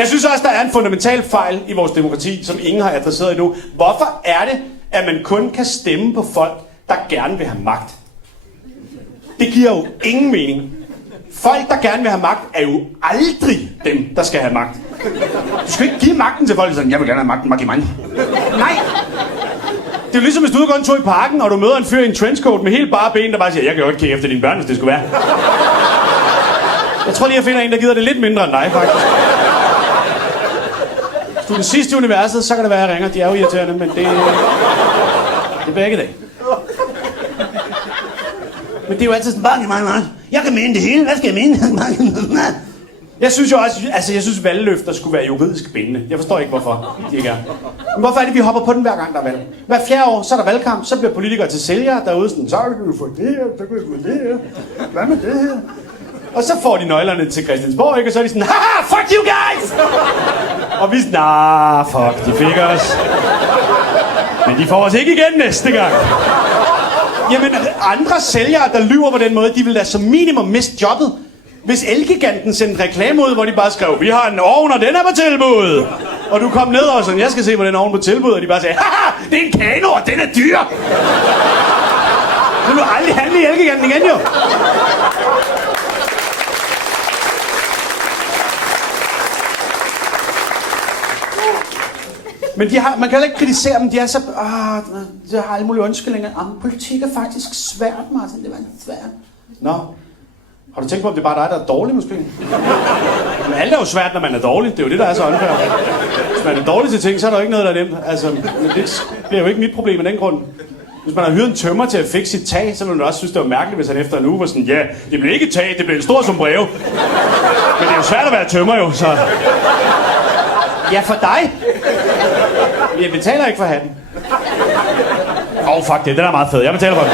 Jeg synes også, der er en fundamental fejl i vores demokrati, som ingen har adresseret endnu. Hvorfor er det, at man kun kan stemme på folk, der gerne vil have magt? Det giver jo ingen mening. Folk, der gerne vil have magt, er jo aldrig dem, der skal have magt. Du skal ikke give magten til folk, der siger, jeg vil gerne have magten, giv mig. Nej! Det er jo ligesom, hvis du går en tur i parken, og du møder en fyr i en trenchcoat med helt bare ben, der bare siger, jeg kan godt kigge efter dine børn, hvis det skulle være. Jeg tror lige, jeg finder en, der gider det lidt mindre end dig, faktisk. Hvis du er den sidste i universet, så kan det være, at jeg ringer. De er jo irriterende, men det bliver ikke i dag. Men det er jo altid sådan, mange. Jeg kan mene det hele. Hvad skal jeg mene? Jeg synes jo også, jeg synes valgløfter skulle være juridisk bindende. Jeg forstår ikke, hvorfor de ikke er. Men hvorfor er det, vi hopper på den hver gang, der er valg? Hver 4 år, så er der valgkamp, så bliver politikere til sælgere derude sådan, så kan du få det her, så kan du få det her. Hvad med det her? Og så får de nøglerne til Christiansborg, ikke? Og så er de sådan, haha, fuck you guys! Og vi er sådan, nah, fuck, de fik os. Men de får os ikke igen næste gang. Jamen, andre sælgere, der lyver på den måde, de vil da som minimum miste jobbet. Hvis Elgiganten sendte reklame ud, hvor de bare skrev, vi har en ovn, og den er på tilbud. Og du kom ned og sådan, jeg skal se på den ovn på tilbud, og de bare sagde, haha, det er en kano, og den er dyr. Så vil du aldrig handle i Elgiganten igen, jo. Men man kan heller ikke kritisere dem, de er så... de har alle mulige undskyldninger. Politik er faktisk svært, Martin, det var svært. Nå, har du tænkt på, om det er bare dig, der er dårlig, måske? Men alt er jo svært, når man er dårlig. Det er jo det, der er så unfair. Hvis man er dårlig til ting, så er der jo ikke noget, der er nemt. Altså, men det bliver jo ikke mit problem af den grund. Hvis man har hyret en tømmer til at fikse sit tag, så ville man også synes, det var mærkeligt, hvis han efter en uge var sådan, ja, det blev ikke et tag, det blev en stor sombrero. Men det er jo svært at være tømmer, jo, så... Ja, for dig. Jeg betaler ikke for hatten. Fuck det, den er meget fed. Jeg betaler for den.